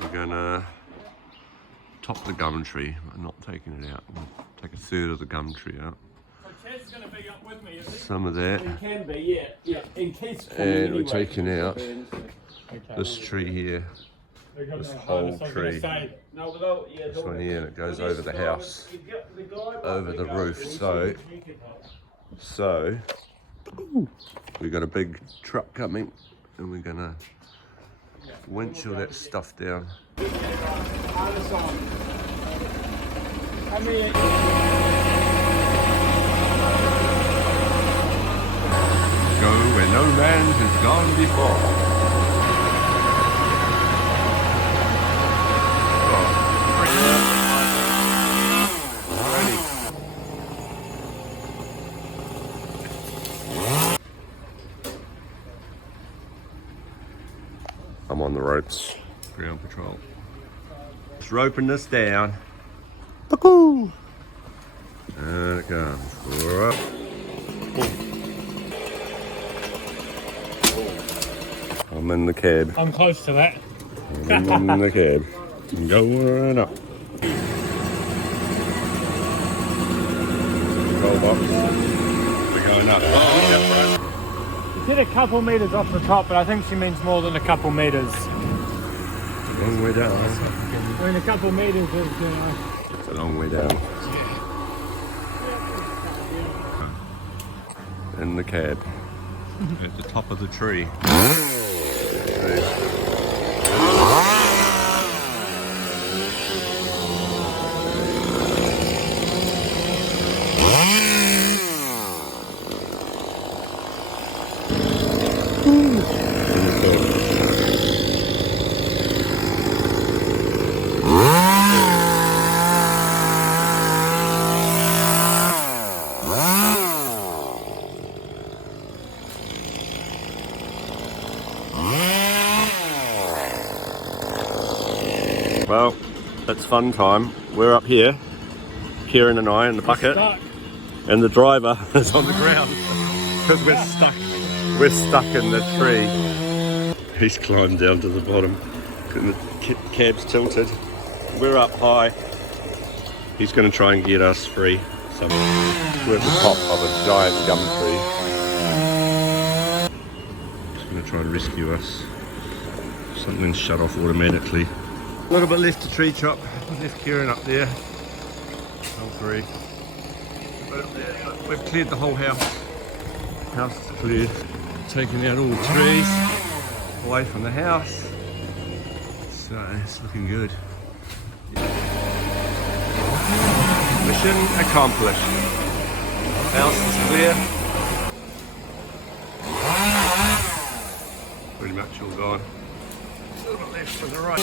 We're gonna top the gum tree. I'm not taking it out. We'll take a third of the gum tree out. Some of that. It can be, yeah. In case And we're taking out this tree here. This whole tree. This one here, and it goes over the house, over the roof. So we've got a big truck coming, and we're gonna winch all that stuff down. Go where no man has gone before. I'm on the ropes. Ground patrol. Just roping this down. And it comes. We're up. I'm in the cab. I'm close to that. I'm in the cab. Going up. Control box. We're going up. Did a couple metres off the top, but I think she means more than a couple metres. It's a long way down. I mean, a couple metres is, you know. It's a long way down. In the cab. At the top of the tree. Well, it's fun time. We're up here, Kieran and I in the bucket, and the driver is on the ground because we're stuck in the tree. He's climbed down to the bottom and the cab's tilted. We're up high. He's going to try and get us free. So we're at the top of a giant gum tree. He's going to try to rescue us. Something's shut off automatically. A little bit left to tree chop. Left Kieran up there. All three. We've cleared the whole house. House is cleared. Taking out all the trees away from the house. So it's looking good. Mission accomplished. House is clear. Pretty much all gone. A little bit left to the right.